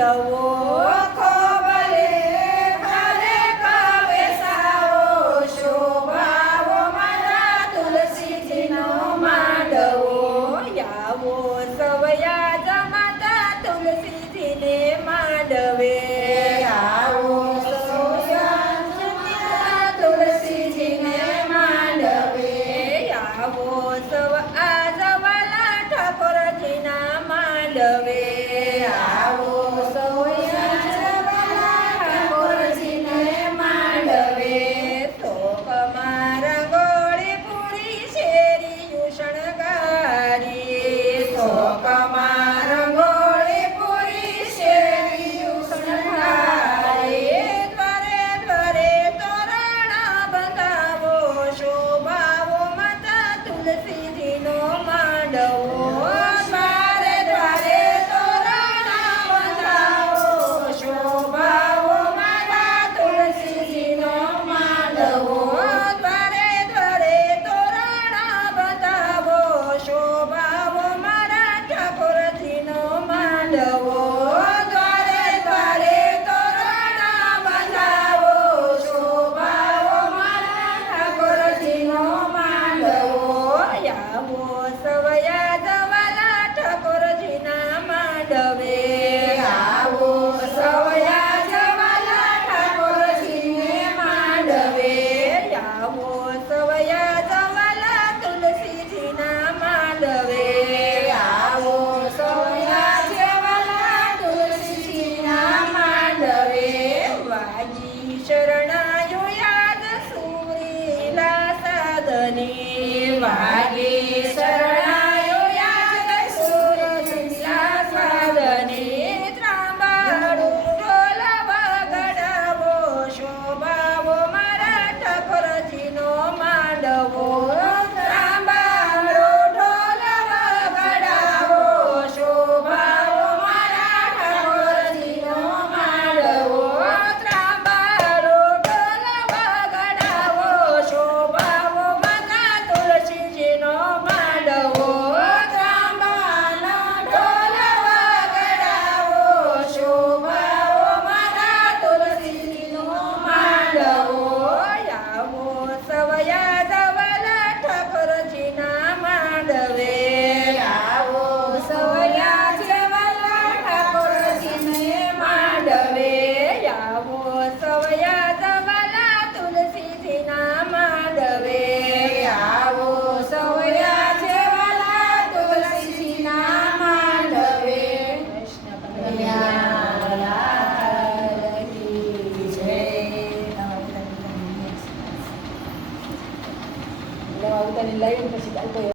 દવો ખોબલે ભારે કાવે સાવો શોભાવો મારા તુલસીજીનો માંડવો યાવો સવયા જમાતા તુલસીજીને માંડવે આવો તુલસીજીને માંડવે આવો સવ આ જવાલા ઠાકોરજીના માંડવે and शरणायो याद सूरीला साधने वा kasi ano